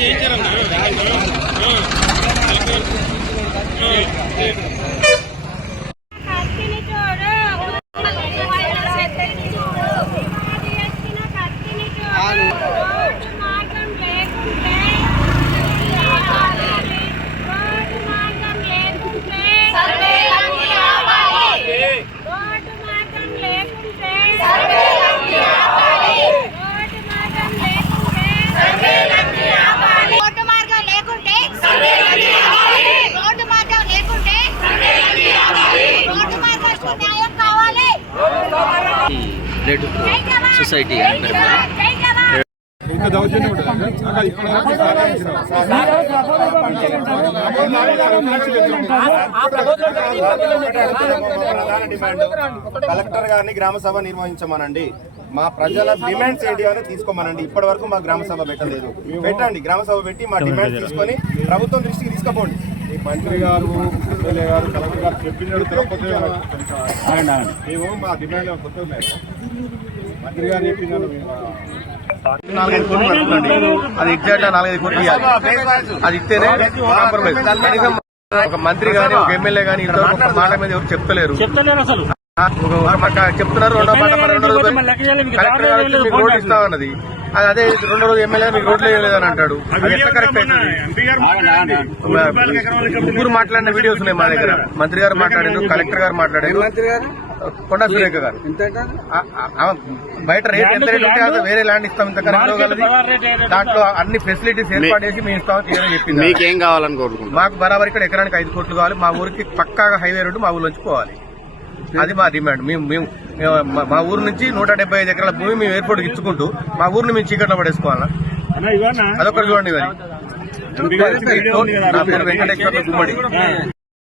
చేయించారన్నా society collector గారిని గ్రామ సభ నిర్వహించమనండి. మా ప్రజల డిమాండ్స్ ఏంటి అని తీసుకోమనండి. ఇప్పటి వరకు మా గ్రామ సభ పెట్టలేదు. పెట్టండి. గ్రామ సభ పెట్టి మా డిమాండ్స్ తీసుకొని ప్రభుత్వం దృష్టికి తీసుకోపోండి. ఈ మంత్రి గారు ఎమ్మెల్యే గారు కలెక్టర్ గారు చెప్పినట్టు తిరుపతి మేము మా డిమాండ్ కొత్త మంత్రి గారు నాలుగైదు కోట్లు పడుతుందండి. అది ఎగ్జాక్ట్ నాలుగైదు కోట్లు ఇవ్వాలి. అది ఇస్తేనే కాంప్రమైజ్ కనీసం ఒక మంత్రి గాని ఒక ఎమ్మెల్యే గాని ఇంతవరకు ఒక మాట మీద ఎవరు చెప్తలేరు. చెప్తలేరు అసలు. చెప్తున్నారు రెండో మరి రెండో రోజు కలెక్టర్ గారు మీకు రోడ్లు ఇస్తా అన్నది అది అదే రెండో రోజు ఎమ్మెల్యే మీకు రోడ్లు వేయలేదని అంటాడు. అది ఎట్లా కరెక్ట్ అవుతుంది ముగ్గురు మాట్లాడిన వీడియోస్ ఉన్నాయి మా దగ్గర. మంత్రి గారు మాట్లాడారు కలెక్టర్ గారు మాట్లాడారు. కొండా సురేఖ గారు. బయట రేట్ ఎంత రేట్ ఉంటే అది వేరే ల్యాండ్ ఇస్తాం ఇంత దాంట్లో అన్ని ఫెసిలిటీస్ ఏర్పాటు చేసి మేము ఇస్తామని చెప్పింది మీకేం కావాలని కోరుకుంటున్నారు? మాకు బరాబర్ ఇక్కడ ఎకరానికి ఐదు కోట్లు కావాలి. మా ఊరికి పక్కాగా హైవే రోడ్డు మా ఊర్లోంచి పోవాలి. అది మా డిమాండ్. మేము మేము మా- మా ఊరు నుంచి నూట డెబ్బై ఐదు ఎకరాల భూమి మేము ఎయిర్పోర్ట్ ఇచ్చుకుంటూ మా ఊరిని మేము చీకట్లో పడేసుకోవాలా? అదొకటి చూడండి మరి. నా పేరు వెంకటేశ్వర గుమ్మడి.